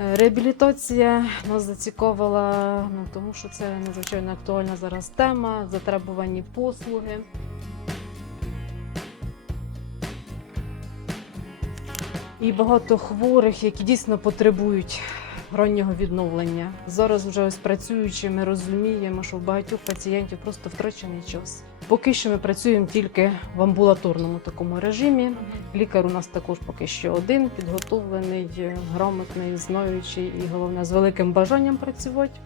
Е, Реабілітація нас зацікавила, ну, тому що це надзвичайно актуальна зараз тема, затребувані послуги. І багато хворих, які дійсно потребують раннього відновлення. Зараз вже ось працюючи, ми розуміємо, що в багатьох пацієнтів просто втрачений час. Поки що ми працюємо тільки в амбулаторному такому режимі. Лікар у нас також поки що один, підготовлений, грамотний, знаючий і головне з великим бажанням працювати.